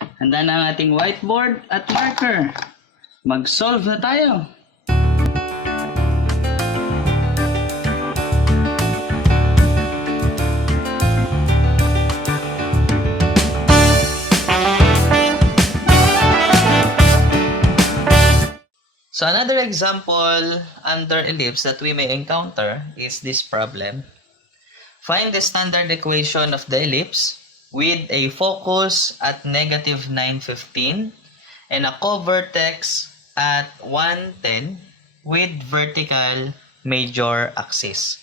Handa na ang ating whiteboard at marker. Mag-solve na tayo! So another example under ellipse that we may encounter is this problem. Find the standard equation of the ellipse with a focus at negative 915 and a co-vertex at 110 with vertical major axis.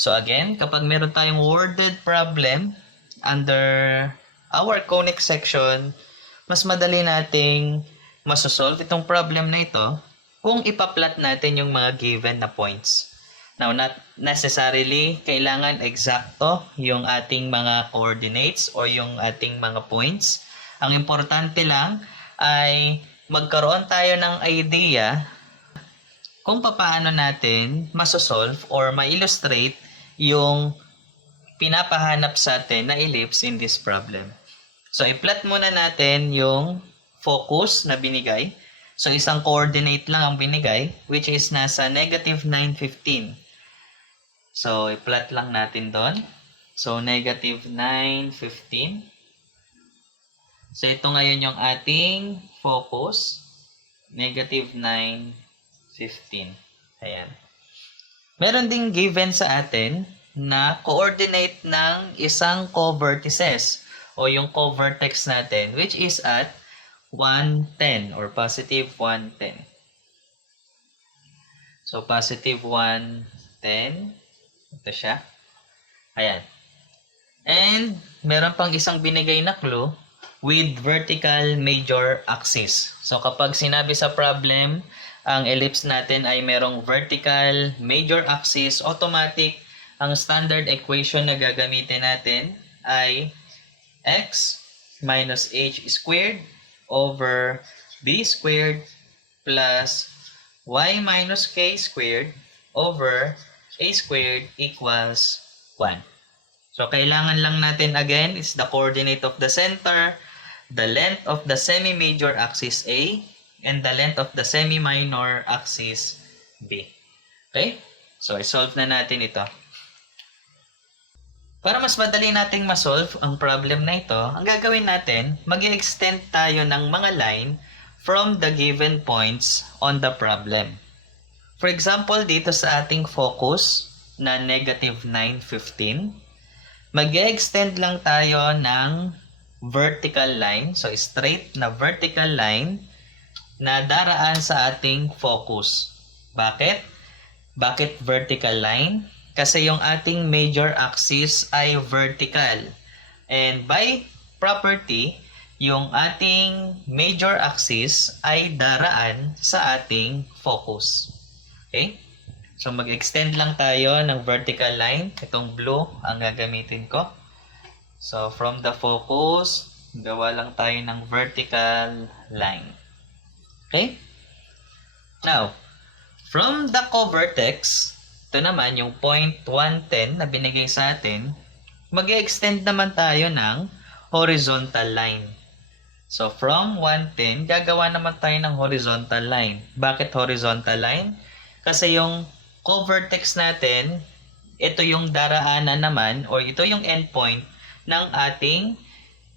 So again, kapag meron tayong worded problem under our conic section, mas madali nating masosolve itong problem na ito kung ipaplat natin yung mga given na points. Now, not necessarily kailangan eksakto yung ating mga coordinates o yung ating mga points. Ang importante lang ay magkaroon tayo ng idea kung paano natin masosolve or ma-illustrate yung pinapahanap sa atin na ellipse in this problem. So, i-plot muna natin yung focus na binigay. So, isang coordinate lang ang binigay, which is nasa negative 915. So, i-plot lang natin doon. So, negative 915. So, ito ngayon yung ating focus. Negative 915. Ayan. Meron ding given sa atin na coordinate ng isang co-vertices o yung co-vertex natin, which is at 110 or positive 110. So, positive 110. Ito siya. Ayan. And, meron pang isang binigay na clue with vertical major axis. So, kapag sinabi sa problem, ang ellipse natin ay merong vertical major axis, automatic, ang standard equation na gagamitin natin ay x minus h squared over b squared plus y minus k squared over a squared equals 1. So, kailangan lang natin again is the coordinate of the center, the length of the semi-major axis A, and the length of the semi-minor axis B. Okay? So, i-solve na natin ito. Para mas madali nating ma-solve ang problem na ito, ang gagawin natin, mag-extend tayo ng mga line from the given points on the problem. For example, dito sa ating focus na negative 915, mag-extend lang tayo ng vertical line, so straight na vertical line na daraan sa ating focus. Bakit? Bakit vertical line? Kasi yung ating major axis ay vertical. And by property, yung ating major axis ay daraan sa ating focus. Okay? So, mag-extend lang tayo ng vertical line. Itong blue ang gagamitin ko. So, from the focus, gawa lang tayo ng vertical line. Okay? Now, from the co-vertex, ito naman yung point 110 na binigay sa atin, mag-extend naman tayo ng horizontal line. So, from 110, gagawa naman tayo ng horizontal line. Bakit horizontal line? Kasi yung co-vertex natin, ito yung daraanan naman or ito yung endpoint ng ating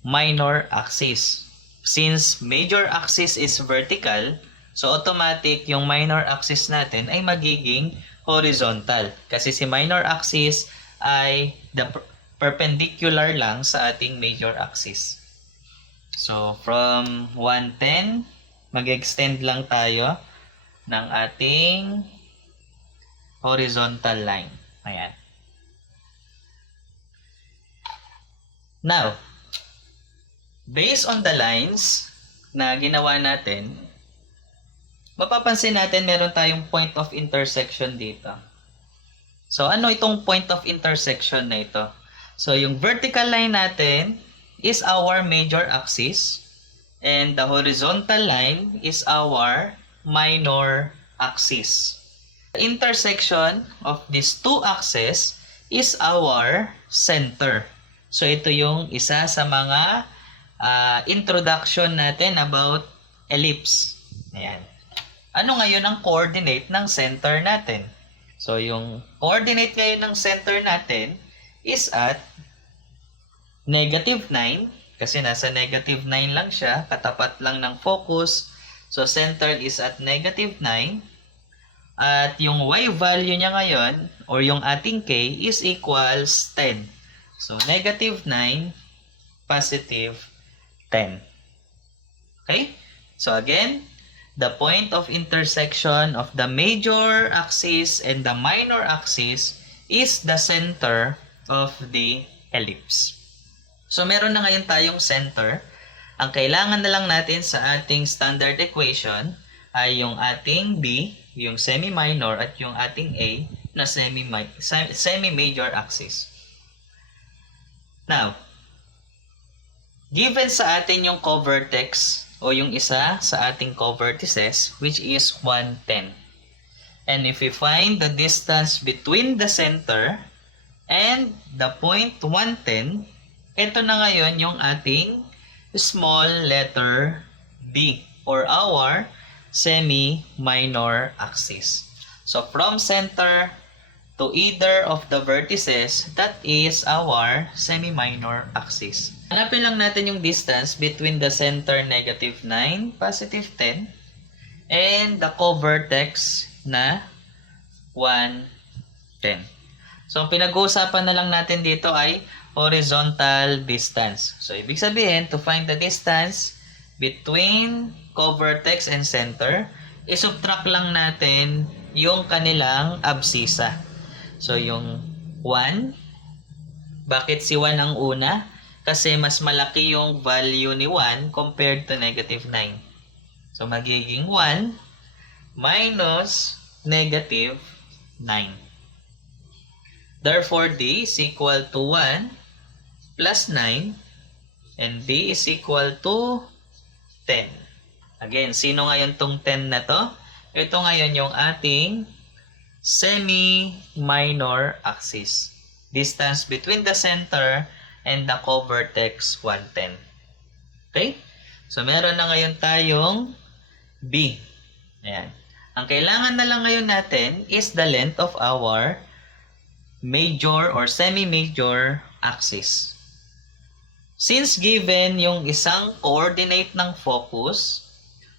minor axis. Since major axis is vertical, so automatic yung minor axis natin ay magiging horizontal. Kasi si minor axis ay perpendicular lang sa ating major axis. So, from 110, mag-extend lang tayo ng ating horizontal line. Ayan. Now, based on the lines na ginawa natin, mapapansin natin meron tayong point of intersection dito. So, ano itong point of intersection na ito? So, yung vertical line natin is our major axis and the horizontal line is our minor axis. The intersection of these two axes is our center. So, ito yung isa sa mga introduction natin about ellipse. Ayan. Ano ngayon ang coordinate ng center natin? So, yung coordinate ngayon ng center natin is at -9, kasi nasa -9 lang siya, katapat lang ng focus. So, center is at -9. At yung y value niya ngayon, or yung ating k, is equals 10. So, -9, +10. Okay? So, again, the point of intersection of the major axis and the minor axis is the center of the ellipse. So, meron na ngayon tayong center. Ang kailangan na lang natin sa ating standard equation ay yung ating B, yung semi-minor, at yung ating A na semi-major axis. Now, given sa atin yung co-vertex o yung isa sa ating co-vertices, which is 110. And if we find the distance between the center and the point 110, ito na ngayon yung ating small letter B, or our semi-minor axis. So, from center to either of the vertices, that is our semi-minor axis. Hanapin lang natin yung distance between the center -9, +10, and the co-vertex na 110. So, ang pinag-uusapan na lang natin dito ay horizontal distance. So, ibig sabihin, to find the distance between co-vertex and center, isubtract lang natin yung kanilang abscissa. So, yung 1, bakit si 1 ang una? Kasi mas malaki yung value ni 1 compared to -9. So, magiging 1 minus -9. Therefore, D is equal to 1 plus 9, and D is equal to 10. Again, sino ngayon tong 10 na to? Ito ngayon yung ating semi-minor axis. Distance between the center and the co-vertex 110. Okay? So, meron na ngayon tayong B. Ayan. Ang kailangan na lang ngayon natin is the length of our major or semi-major axis. Since given yung isang coordinate ng focus,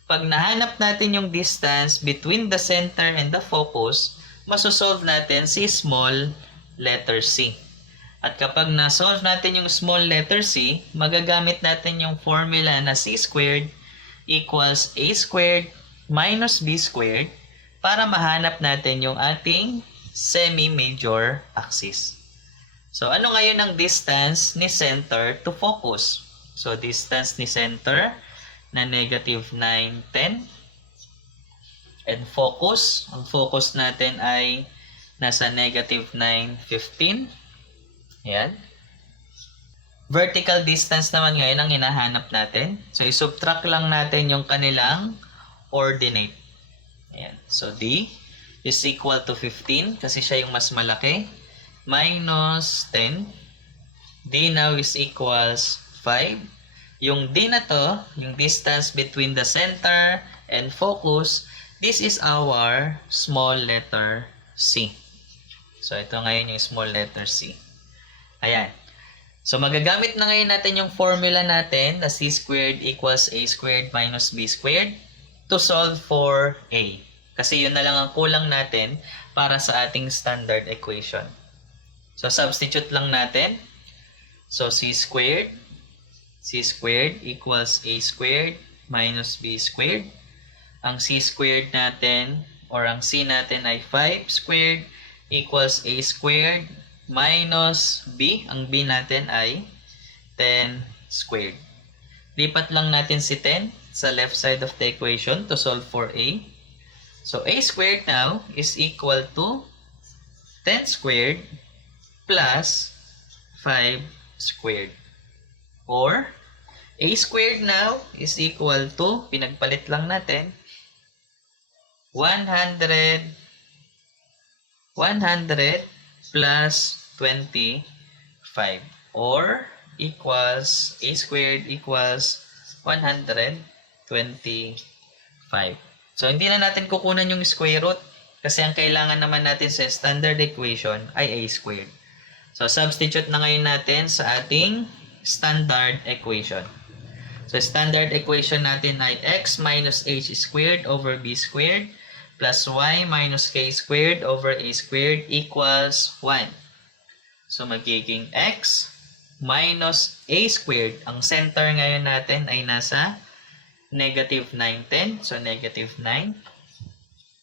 pag nahanap natin yung distance between the center and the focus, masosolve natin si small letter C. At kapag na-solve natin yung small letter C, magagamit natin yung formula na C squared equals A squared minus B squared para mahanap natin yung ating semi-major axis. So, ano ngayon ang distance ni center to focus? So, distance ni center na -9, 10. And focus, ang focus natin ay nasa -9, 15. Ayan. Vertical distance naman ngayon ang hinahanap natin. So, isubtract lang natin yung kanilang ordinate. Ayan. So, D is equal to 15 kasi siya yung mas malaki. Minus 10. D now is equals 5. Yung D na to, yung distance between the center and focus, this is our small letter C. So, ito ngayon yung small letter C. Ayan. So, magagamit na ngayon natin yung formula natin na C squared equals A squared minus B squared to solve for A. Kasi yun na lang ang kulang natin para sa ating standard equation. So, substitute lang natin. So, C squared equals A squared minus B squared. Ang C squared natin or ang C natin ay 5 squared equals A squared minus B. Ang B natin ay 10 squared. Lipat lang natin si 10 sa left side of the equation to solve for A. So, A squared now is equal to 10 squared plus 5 squared. Or, A squared now is equal to, pinagpalit lang natin, 100 plus 25. Or, equals a squared equals 125. So, hindi na natin kukunan yung square root kasi ang kailangan naman natin sa standard equation ay a squared. So, substitute na ngayon natin sa ating standard equation. So, standard equation natin ay x minus h squared over b squared plus y minus k squared over a squared equals 1. So, magiging x minus a squared. Ang center ngayon natin ay nasa negative 9, 10. So, negative 9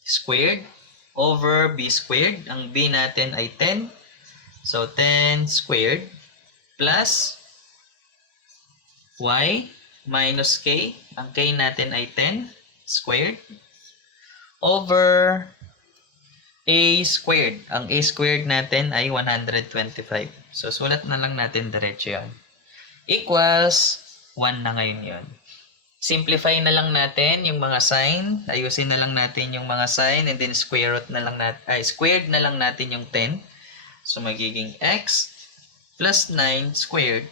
squared over b squared. Ang b natin ay 10. So, 10 squared plus y minus k. Ang k natin ay 10 squared over a squared. Ang a squared natin ay 125. So, sulat na lang natin diretso yan. Equals 1 na ngayon yun. Simplify na lang natin yung mga sign. Ayusin na lang natin yung mga sign and then squared na lang natin yung 10. So, magiging x plus 9 squared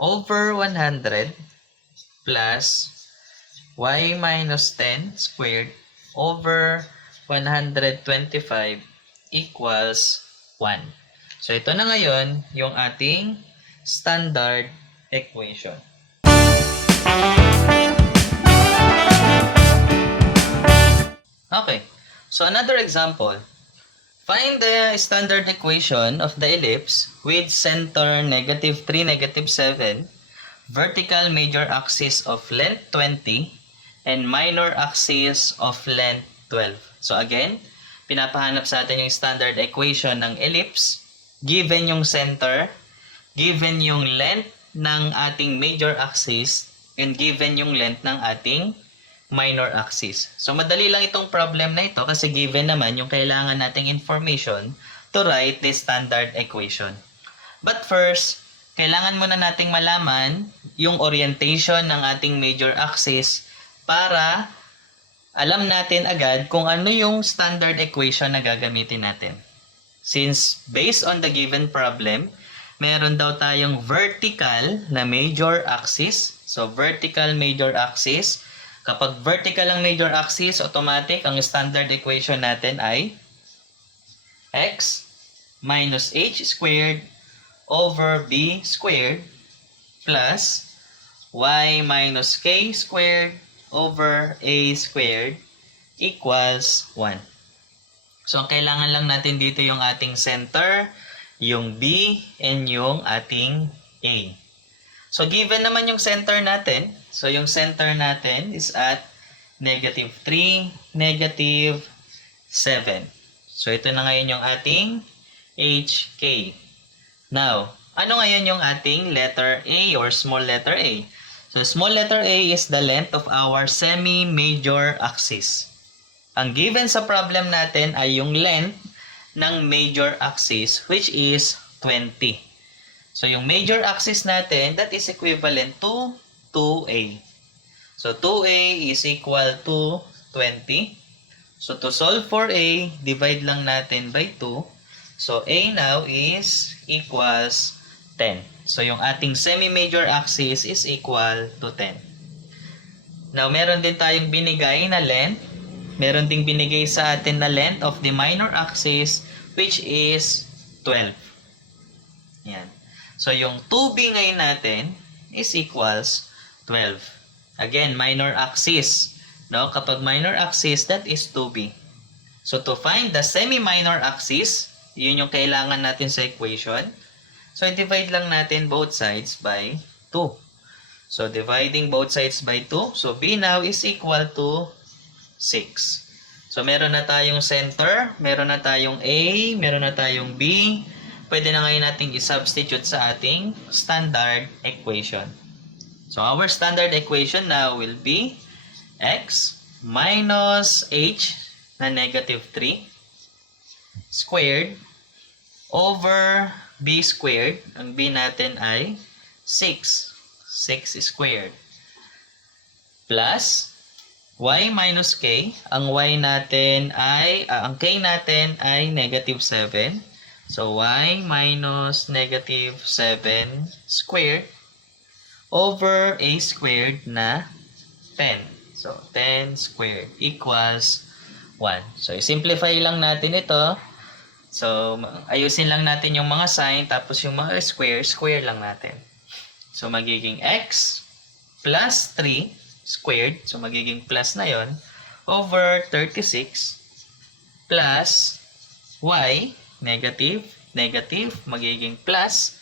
over 100 plus y minus 10 squared over 125 equals 1. So, ito na ngayon yung ating standard equation. Okay. So, another example. Find the standard equation of the ellipse with center negative 3, negative 7, vertical major axis of length 20, and minor axis of length 12. So, again, pinapahanap sa atin yung standard equation ng ellipse. Given yung center, given yung length ng ating major axis, and given yung length ng ating minor axis. So, madali lang itong problem na ito kasi given naman yung kailangan nating information to write the standard equation. But first, kailangan muna nating malaman yung orientation ng ating major axis para alam natin agad kung ano yung standard equation na gagamitin natin. Since based on the given problem, meron daw tayong vertical na major axis. So, vertical major axis. Kapag vertical ang major axis, automatic, ang standard equation natin ay x minus h squared over b squared plus y minus k squared over a squared equals 1. So, ang kailangan lang natin dito yung ating center, yung B, and yung ating A. So, given naman yung center natin, so yung center natin is at negative 3, negative 7. So, ito na ngayon yung ating HK. Now, ano ngayon yung ating letter A or small letter A? So, small letter A is the length of our semi-major axis. Ang given sa problem natin ay yung length ng major axis which is 20. So, yung major axis natin, that is equivalent to 2A. So, 2A is equal to 20. So, to solve for A, divide lang natin by 2. So, A now is equals 10. So, yung ating semi-major axis is equal to 10. Now, meron din tayong binigay na length. Meron ding binigay sa atin na length of the minor axis which is 12. Yan. So, yung 2B ngayon natin is equals 12. Again, minor axis. No? Kapag minor axis, that is 2B. So, to find the semi-minor axis, yun yung kailangan natin sa equation. So, divide lang natin both sides by 2. So, dividing both sides by 2. So, B now is equal to 6. So, meron na tayong center, meron na tayong A, meron na tayong B. Pwede na ngayon natin i-substitute sa ating standard equation. So, our standard equation now will be x minus h na negative 3 squared over b squared. Ang b natin ay 6. 6 squared. Plus y minus k. Ang y natin ay, ang k natin ay negative 7. So, y minus negative 7 squared over a squared na 10. So, 10 squared equals 1. So, i-simplify lang natin ito. So, ayusin lang natin yung mga sign, tapos yung mga square lang natin. So, magiging x plus 3 squared, so magiging plus na yon, over 36 plus y, negative, magiging plus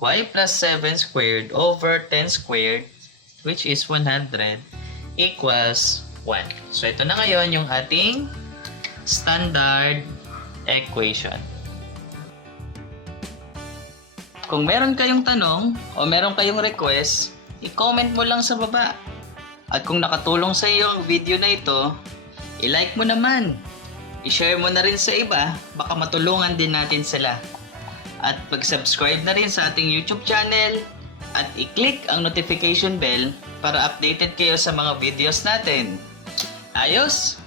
y plus 7 squared over 10 squared, which is 100, equals 1. So, ito na ngayon yung ating standard equation. Kung meron kayong tanong o meron kayong request, i-comment mo lang sa baba. At kung nakatulong sa iyo ang video na ito, i-like mo naman. I-share mo na rin sa iba, baka matulungan din natin sila. At pag-subscribe na rin sa ating YouTube channel at i-click ang notification bell para updated kayo sa mga videos natin. Ayos!